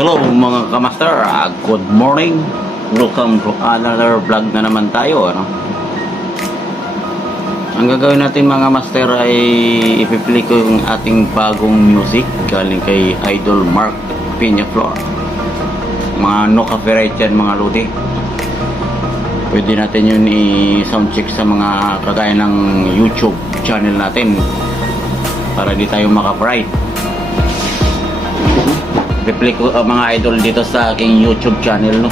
Hello mga kamaster, good morning. Welcome to another vlog na naman tayo, ano? Ang gagawin natin mga master ay ipipili ko yung ating bagong music galing kay Idol Mark Peñaflor. Mga no copyright yan mga lodi. Pwede natin yun i-soundcheck sa mga kagaya ng YouTube channel natin para di tayo maka-copyright. Reply ko mga idol dito sa aking YouTube channel, no.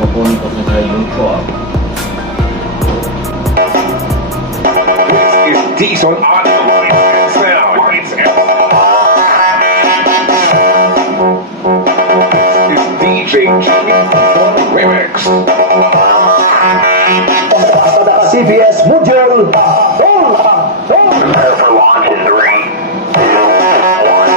Pupunin ko sa YouTube. This is Diesel on the line. Sound. It's DJ Jimmy Remix. CBS Module. Prepare for launch in 3, 2, 1.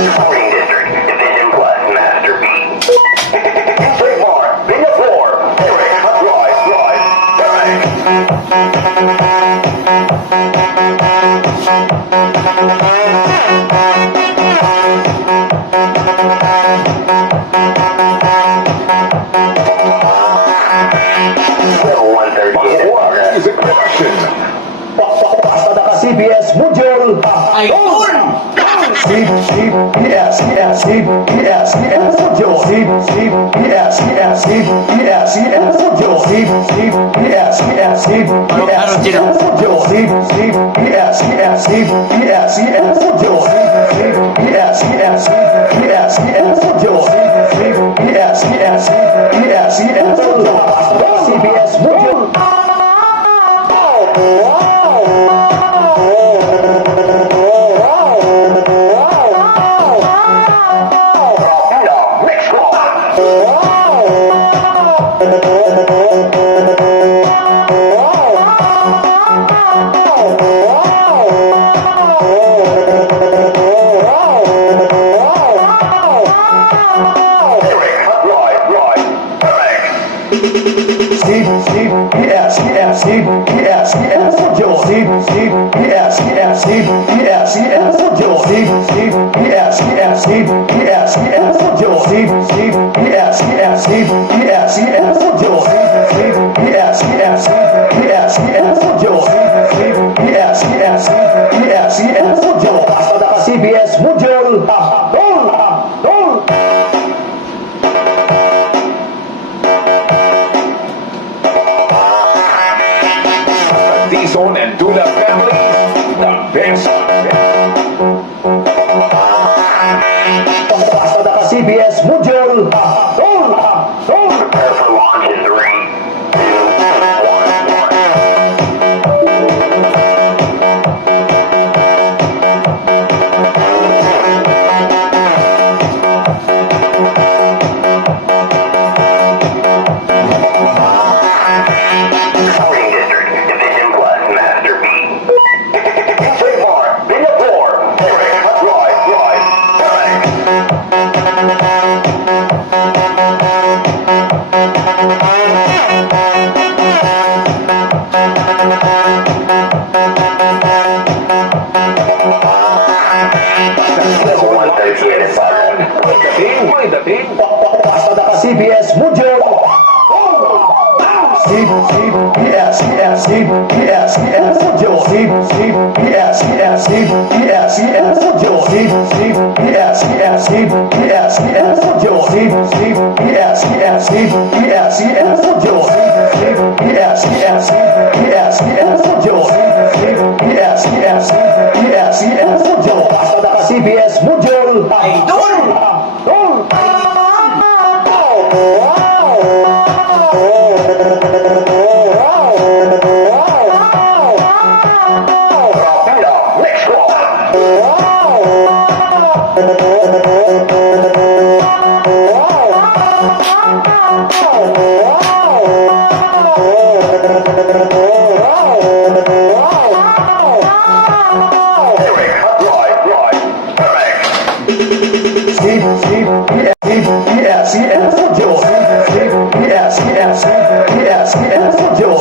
Recording District, Division Plus, Master B. Trademark, Bing of Floor. Eric, Roy, Eric. Music production. CBS Module. Idol! CBS Module. CBS Module. CBS Module. Diesel and Dula family. The best. CBS Module. Prepare for launch in 3, 2, 1. Recording District, Division Plus, Master B. Trademark, Bing of Floor. Eric, Roy, Eric. CBS Module. CBS Module. CBS Module. Eric, Roy, Eric. CBS Mutual.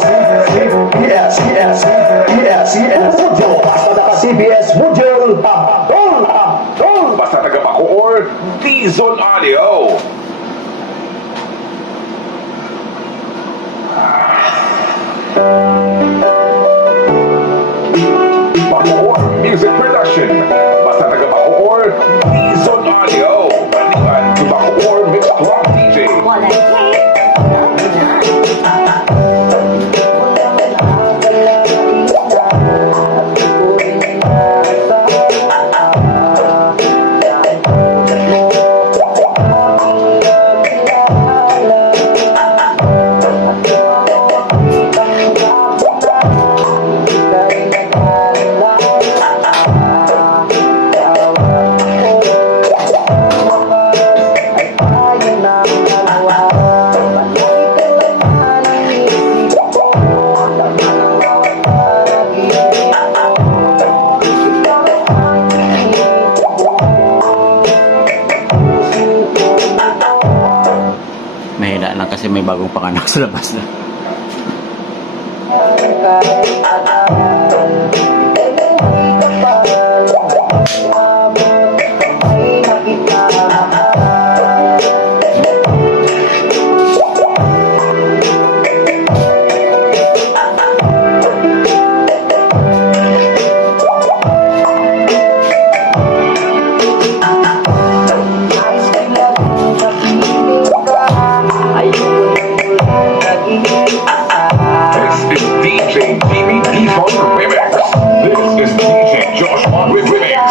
CBS Mutual. Basta naka-CBS Mutual. Tol. Basta taga Bacoor, D-Zone Audio. Bacoor Music Production. Basta taga Bacoor, D-Zone Audio. Maliban to Bacoor Mix Club DJ. Walang hate, love na. Mahina lang kasi may bagong panganak sa labas na. This is DJ Jimmy D-Zone Remix. This is DJ Joshua with Remix.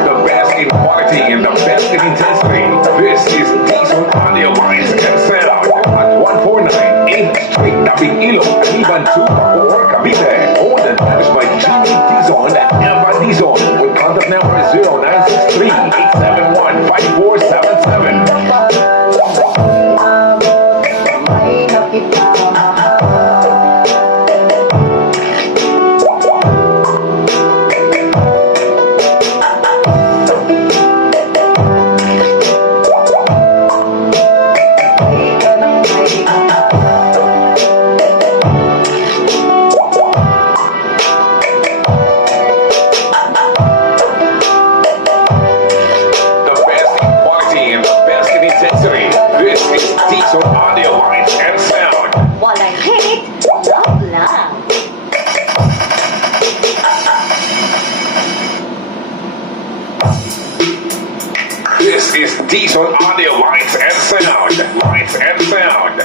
The best in quality and the best in intensity. This is D-Zone Audio Lines and Sound at 149 8th Street, Tabing Ilog, Iban 2, Bacoor, Cavite. Owned and managed by Jimmy D-Zone and Eva D-Zone with contact number 0963-871-5477. The best in quality and the best in intensity. This is D-Zone Audio Lines and Sound. Walang hate, love lang. This is D-Zone Audio Lines and Sound. Lines and Sound.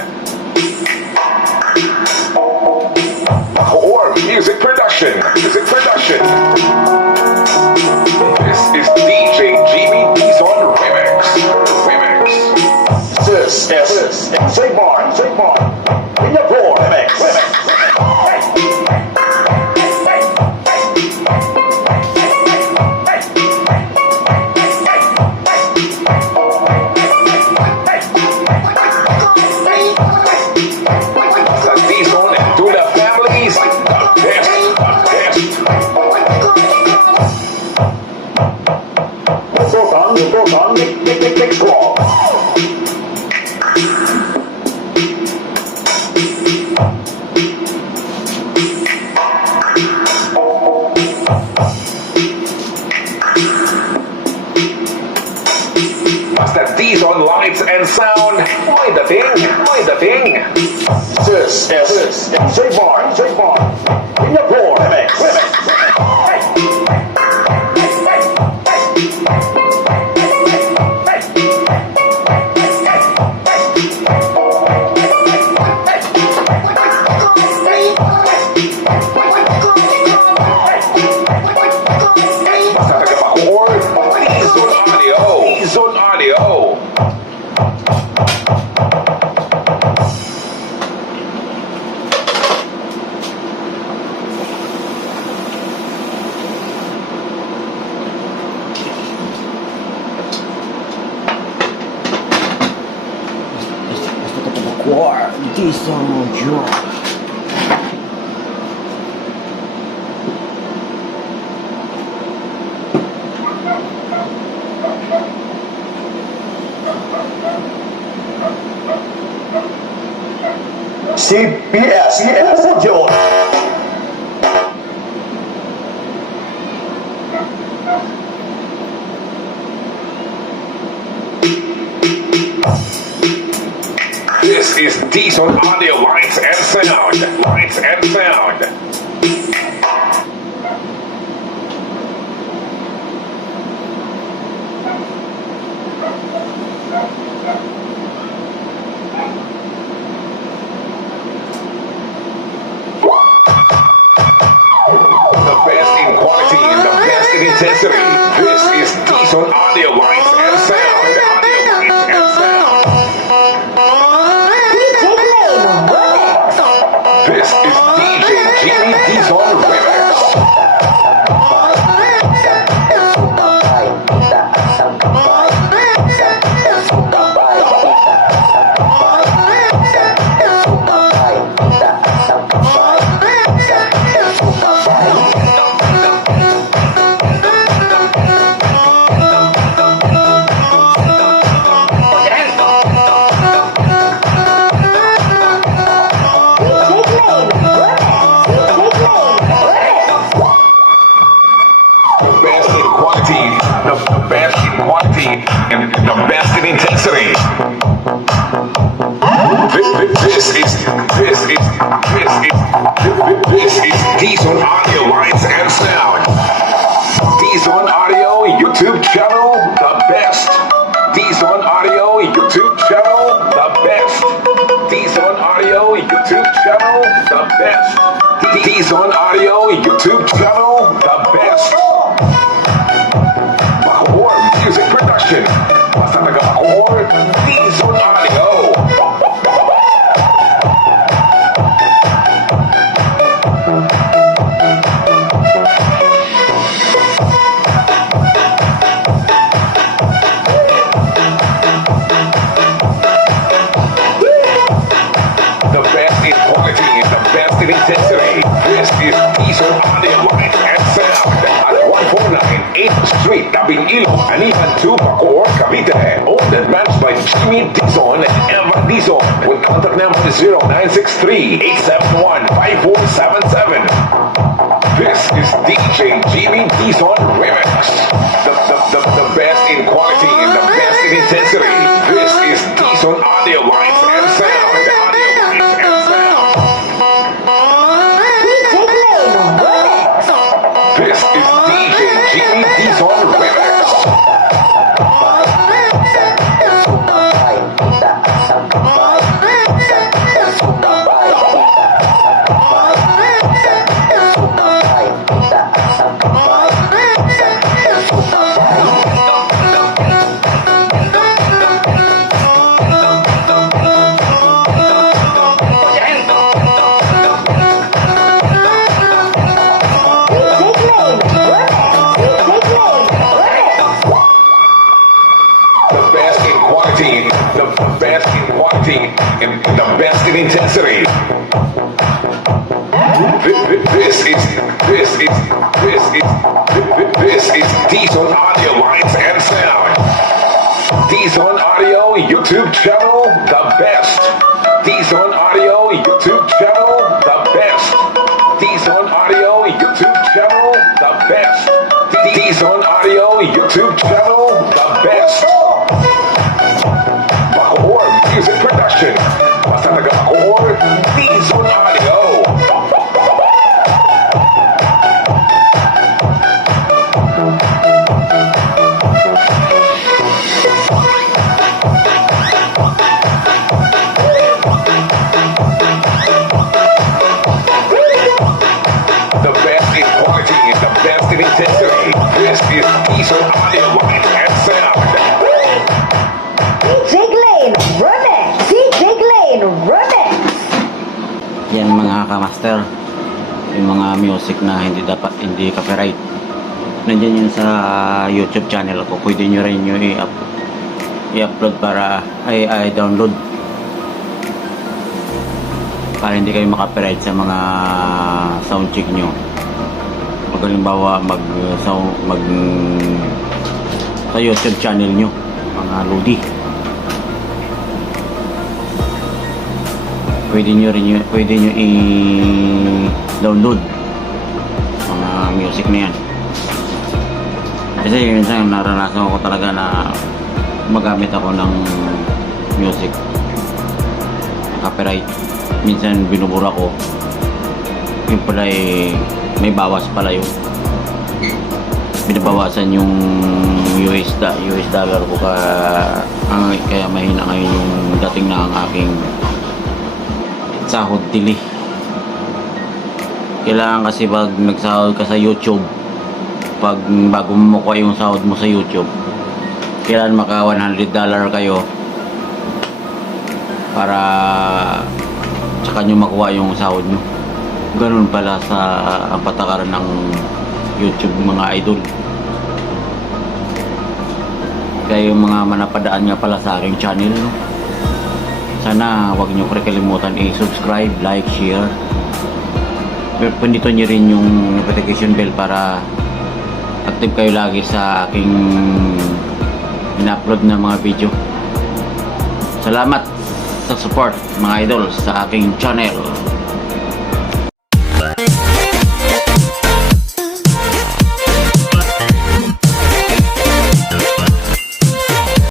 Bacoor Music Production. Music Production. This is DJ Jimmy D-Zone Remix. Remix. This is Sigmar. In the floor. Six ball. Master D's on lights and sound. May dating. This is DJ Bar. In the floor. Basta taga-Bacoor, Dizon Audio. CBS Audio. This is Dizon Audio Lights and Sound. The best in quality and the best in intensity. This is Dizon Audio Lights and Sound. This is DJ Jimmy Dizon Remix. The best in quality, the best in quantity, and the best in intensity. This is Dizon Audio Lights and Sound. Dizon Audio YouTube channel, the best. Dizon Audio YouTube channel, the best. Dizon Audio YouTube channel, the best. Dizon Audio YouTube channel, the best. Bacoor Music Production. Basta taga-Bacoor, Dizon Audio. The best in quality and the best in intensity. This is Dizon Audio Lights and Sound at 149 8th Street, Tabing-Ilog, Aniban 2, Bacoor, Cavite. Owned and managed by Jimmy Dizon and Eva Dizon with contact number 0963-871-5477. This is DJ Jimmy Dizon Remix. The best in quality and the best in intensity. This is Dizon Audio Lights and Sound. This is DJ Jimmy Dizon Remix. The best in quantity, the best in quantity, and the best in intensity. This is Dizon Audio Lights and Sound. Dizon Audio YouTube channel, the best. Dizon Audio YouTube channel, the best. Dizon Audio YouTube channel, the best. Dizon Audio YouTube channel, the best. Bacoor Music Production. Basta nag-Bacoor, Dizon Audio. The best in quality and the best in intensity. This is Dizon Audio Light and Sound. DJ Glenn Remix! DJ Glenn Remix! Yan mga kamaster, yung mga music na hindi copyright. Nandiyan yun sa YouTube channel ko. Pwede nyo rin yung i-upload para i-download. Para hindi kayo makapiright sa mga sound check nyo. Pag halimbawa sa YouTube channel nyo, mga lodi, pwede nyo i-download mga music na yan. Kasi minsan naranasan ko talaga na magamit ako ng music copyright. Minsan binubura ko, yung pala may bawas pala yung binabawasan yung US dollar ko kaya mahina ngayon yung dating na ang aking sahod tili. Kailangan kasi pag nagsahod ka sa YouTube, bago mo makuha yung sahod mo sa YouTube, kailangan maka $100 kayo para tsaka nyo makuha yung sahod nyo. Ganun pala sa ang patakaran ng YouTube mga idol. Kaya yung mga manapadaan nga pala sa aking channel, no? Sana wag nyo kalimutan i-subscribe, like, share. Pindito nyo rin yung notification bell para active kayo lagi sa aking in-upload na mga video. Salamat sa support mga idol sa aking channel.